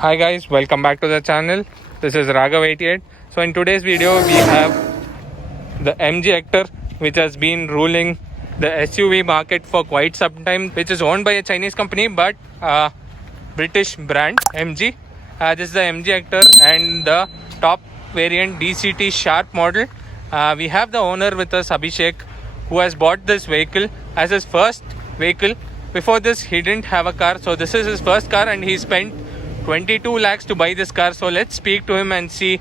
Hi guys, welcome back to the channel. This is Raghav88. So in today's video we have the MG Hector, which has been ruling the SUV market for quite some time, which is owned by a Chinese company but British brand MG. This is the MG Hector and the top variant DCT Sharp model. We have the owner with us, Abhishek, who has bought this vehicle as his first vehicle. Before this he didn't have a car, so this is his first car and he spent 22 lakhs to buy this car. So let's speak to him and see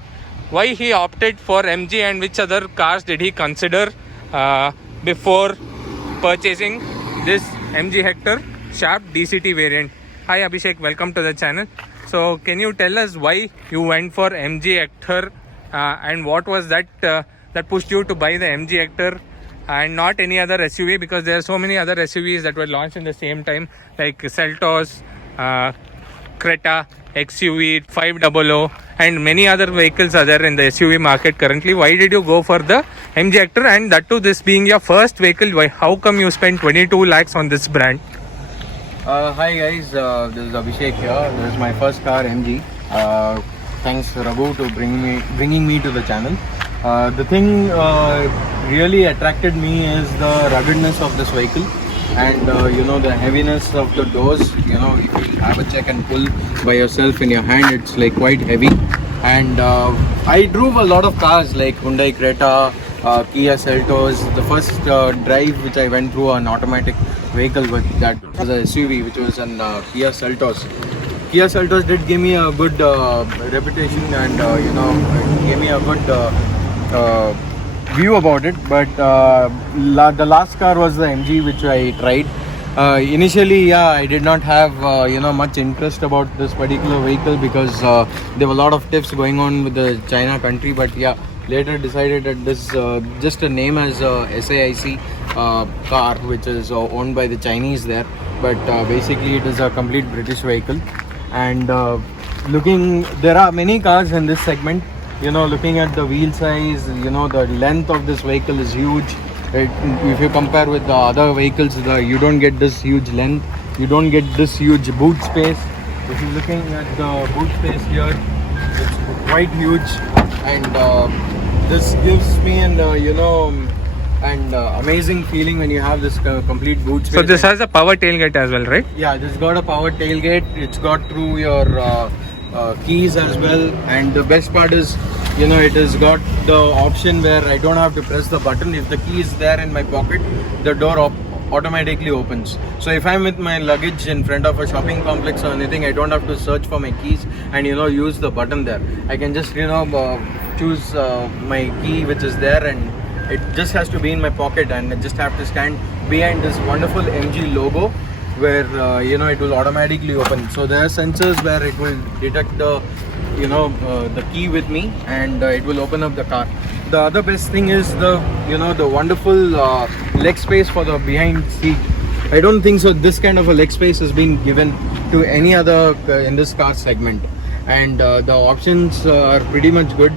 why he opted for MG and which other cars did he consider before purchasing this MG Hector Sharp DCT variant. Hi Abhishek, welcome to the channel. So can you tell us why you went for MG Hector and what was that that pushed you to buy the MG Hector and not any other SUV, because there are so many other SUVs that were launched in the same time, like Seltos, Creta, XUV, 500 and many other vehicles are there in the SUV market currently. Why did you go for the MG Hector, and that too this being your first vehicle? Why, how come you spent 22 lakhs on this brand? Hi guys, this is Abhishek here. This is my first car, MG. Thanks Raghu to bringing me to the channel. The thing really attracted me is the ruggedness of this vehicle, and the heaviness of the doors. If you have a check and pull by yourself in your hand, it's like quite heavy. And I drove a lot of cars like Hyundai Creta, Kia Seltos. The first drive which I went through an automatic vehicle with that was a SUV, which was an Kia Seltos. Kia Seltos did give me a good reputation, and it gave me a good view about it. But the last car was the MG, which I tried. Initially, I did not have much interest about this particular vehicle because there were a lot of tiffs going on with the China country. But later decided that this just a name as SAIC car, which is owned by the Chinese there, but basically it is a complete British vehicle. And there are many cars in this segment. Looking at the wheel size, the length of this vehicle is huge. If you compare with the other vehicles, you don't get this huge length, you don't get this huge boot space. If you're looking at the boot space here, it's quite huge, and this gives me an amazing feeling when you have this complete boot space. So this has a power tailgate as well, right? Yeah, this got a power tailgate. It's got through your keys as well, and the best part is it has got the option where I don't have to press the button. If the key is there in my pocket, the door automatically opens. So if I'm with my luggage in front of a shopping complex or anything, I don't have to search for my keys and use the button there. I can just choose my key which is there, and it just has to be in my pocket, and I just have to stand behind this wonderful MG logo where it will automatically open. So there are sensors where it will detect the the key with me, and it will open up the car. The other best thing is the wonderful leg space for the behind seat. I don't think so this kind of a leg space has been given to any other in this car segment, and the options are pretty much good.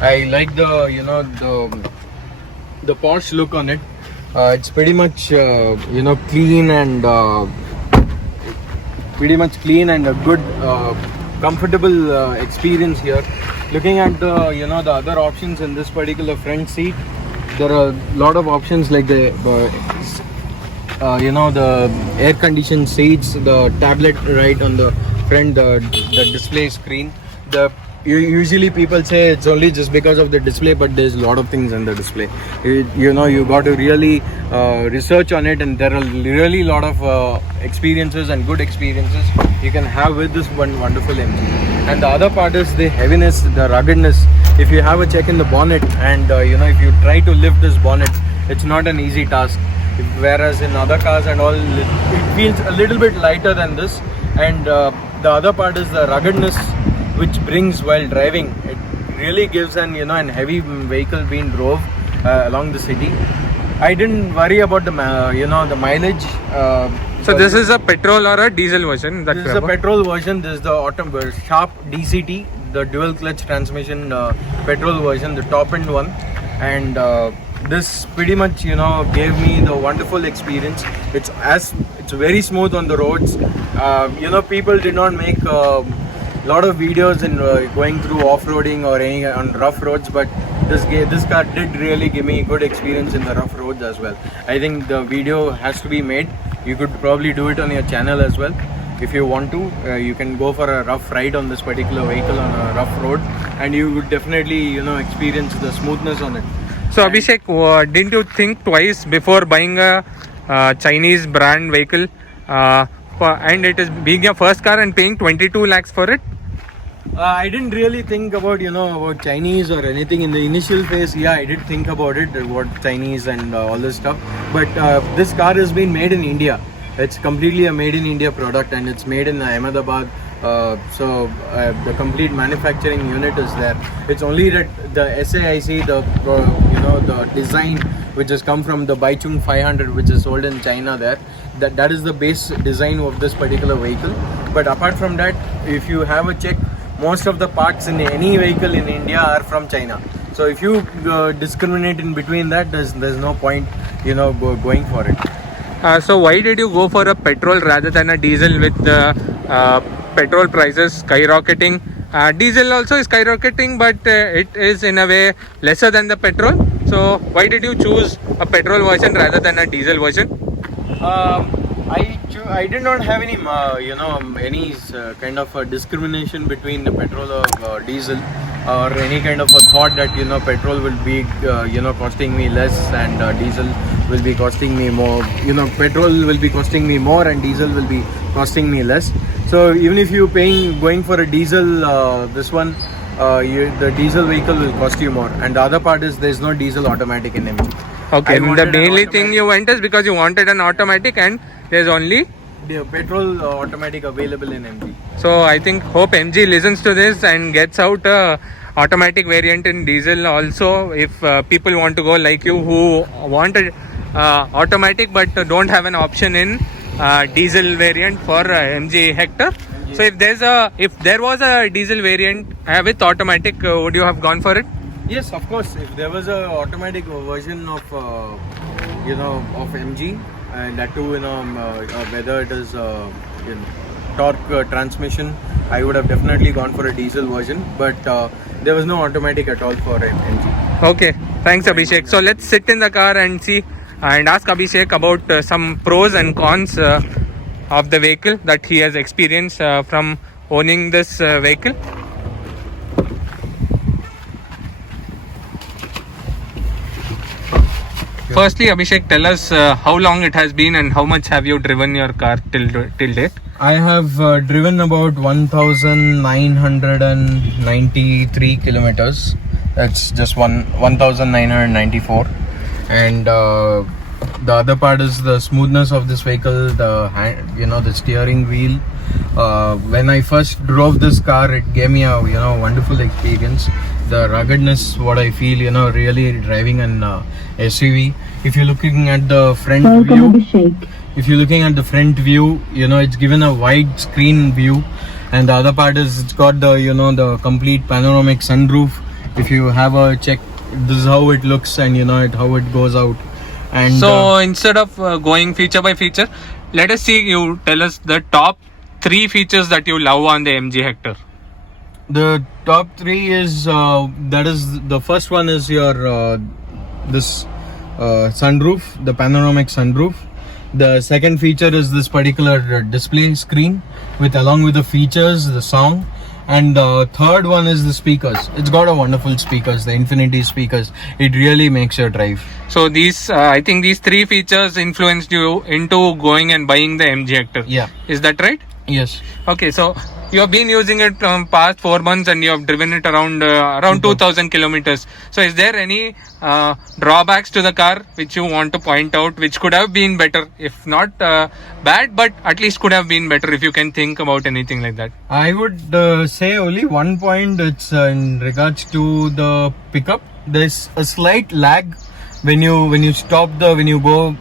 I like the the posh look on it. It's pretty much clean and a good comfortable experience here. Looking at the the other options in this particular front seat, there are a lot of options like the air conditioned seats, the tablet right on the front, the display screen. Usually people say it's only just because of the display, but there's a lot of things in the display. You got to really research on it, and there are really a lot of experiences and good experiences you can have with this one wonderful MG. And the other part is the heaviness, the ruggedness. If you have a check in the bonnet, and if you try to lift this bonnet, it's not an easy task. Whereas in other cars and all, it feels a little bit lighter than this. And the other part is the ruggedness which brings while driving. It really gives an heavy vehicle being drove along the city. I didn't worry about the the mileage. So this is a petrol or a diesel version? This is a petrol version. This is the Sharp DCT, the dual clutch transmission petrol version, the top end one. And this pretty much gave me the wonderful experience. It's very smooth on the roads. People did not make lot of videos in going through off-roading or any on rough roads, but this car did really give me a good experience in the rough roads as well. I think the video has to be made. You could probably do it on your channel as well. If you want to, you can go for a rough ride on this particular vehicle on a rough road, and you would definitely, experience the smoothness on it. So Abhishek, didn't you think twice before buying a Chinese brand vehicle, and it is being your first car and paying 22 lakhs for it? I didn't really think about about Chinese or anything in the initial phase. Yeah, I did think about it, what Chinese and all this stuff. But this car has been made in India. It's completely a made in India product, and it's made in Ahmedabad. So the complete manufacturing unit is there. It's only that the SAIC, the design which has come from the Baichung 500, which is sold in China there, that is the base design of this particular vehicle. But apart from that, if you have a check, most of the parts in any vehicle in India are from China. So if you discriminate in between that, there's no point going for it. So why did you go for a petrol rather than a diesel with the petrol prices skyrocketing? Diesel also is skyrocketing, but it is in a way lesser than the petrol. So why did you choose a petrol version rather than a diesel version? I did not have any any kind of a discrimination between the petrol or diesel, or any kind of a thought that petrol will be costing me less and diesel will be costing me more. Petrol will be costing me more and diesel will be costing me less. So even if you're going for a diesel, this one, the diesel vehicle will cost you more, and the other part is there's no diesel automatic in MG. Okay, the mainly thing you went is because you wanted an automatic, and there's only the petrol automatic available in MG. So I hope MG listens to this and gets out a automatic variant in diesel also, if people want to go like you who want a automatic but don't have an option in diesel variant for MG Hector. So if there was a diesel variant with automatic, would you have gone for it? Yes, of course. If there was a automatic version of of MG, and that too whether it is torque transmission, I would have definitely gone for a diesel version, but there was no automatic at all for MG. Okay, thanks Abhishek. So let's sit in the car and see and ask Abhishek about some pros and cons of the vehicle that he has experienced from owning this vehicle. Firstly, Abhishek, tell us how long it has been and how much have you driven your car till date? I have driven about 1,993 kilometers. That's just 1,994. And the other part is the smoothness of this vehicle, the steering wheel. When I first drove this car, it gave me a wonderful experience. The ruggedness, what I feel, really driving an SUV. If you're looking at the front view, it's given a wide screen view, and the other part is it's got the the complete panoramic sunroof. If you have a check, this is how it looks, and how it goes out. And so instead of going feature by feature, let us see you tell us the top 3 features that you love on the MG Hector. The top 3 is the first one is your this sunroof, the panoramic sunroof. The second feature is this particular display screen along with the features, the song. And the third one is the speakers. It's got a wonderful speakers, the Infinity speakers. It really makes your drive. So these, I think these 3 features influenced you into going and buying the MG Hector. Yeah. Is that right? Yes. Okay, so you have been using it past 4 months and you have driven it around 2,000 kilometers. So is there any drawbacks to the car which you want to point out, which could have been better, if not bad, but at least could have been better, if you can think about anything like that? I would say only one point. It's in regards to the pickup. There's a slight lag when you stop when you go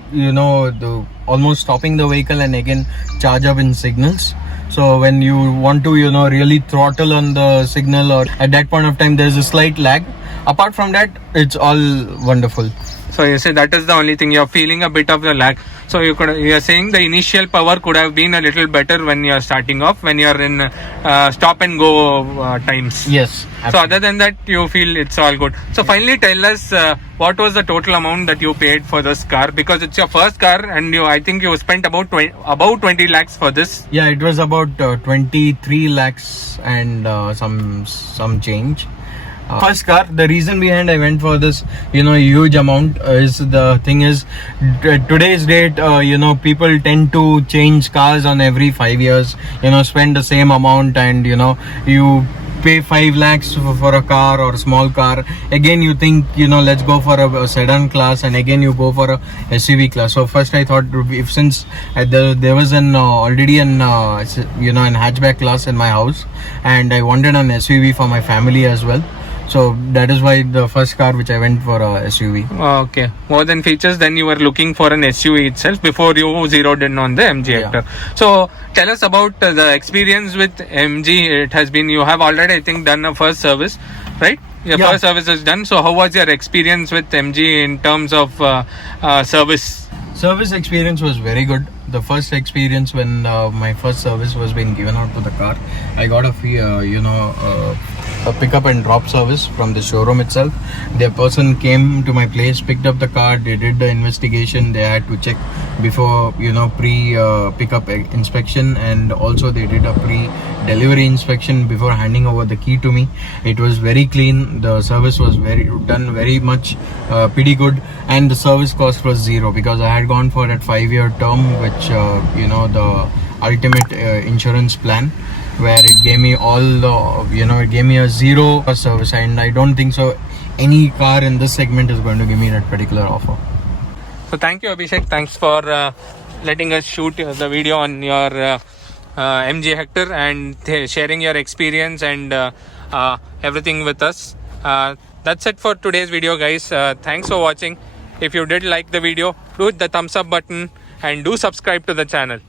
almost stopping the vehicle and again charge up in signals. So when you want to really throttle on the signal, or at that point of time, there's a slight lag. Apart from that, it's all wonderful. So you say that is the only thing you're feeling a bit of the lag. So you're saying the initial power could have been a little better when you're starting off, when you're in stop and go times. Yes. So other than that, you feel it's all good. So finally, tell us what was the total amount that you paid for this car, because it's your first car, and I think you spent about 20 lakhs for this. Yeah, it was about 23 lakhs and some change. First car, the reason behind I went for this, huge amount is the thing is today's date, people tend to change cars on every 5 years, spend the same amount, and you pay 5 lakhs for a car or a small car. Again, you think, let's go for a sedan class, and again you go for a SUV class. So first I thought, if since there was already an hatchback class in my house, and I wanted an SUV for my family as well. So that is why the first car which I went for a SUV. Okay. More than features, then you were looking for an SUV itself before you zeroed in on the MG Hector. So tell us about the experience with MG. It has been, you have already, I think, done a first service, right? Your first service is done. So how was your experience with MG in terms of service? Service experience was very good. The first experience when my first service was being given out to the car, I got a free, a pickup and drop service from the showroom itself. The person came to my place, picked up the car, they did the investigation. They had to check before, pre pickup inspection, and also they did a pre delivery inspection before handing over the key to me. It was very clean. The service was done very much pretty good, and the service cost was zero, because I had gone for that 5-year term, which the ultimate insurance plan, where it gave me all the it gave me a zero service, and I don't think so any car in this segment is going to give me that particular offer. So thank you, Abhishek. Thanks for letting us shoot the video on your MG Hector and sharing your experience and everything with us. That's it for today's video, guys. Thanks for watching. If you did like the video, do hit the thumbs up button and do subscribe to the channel.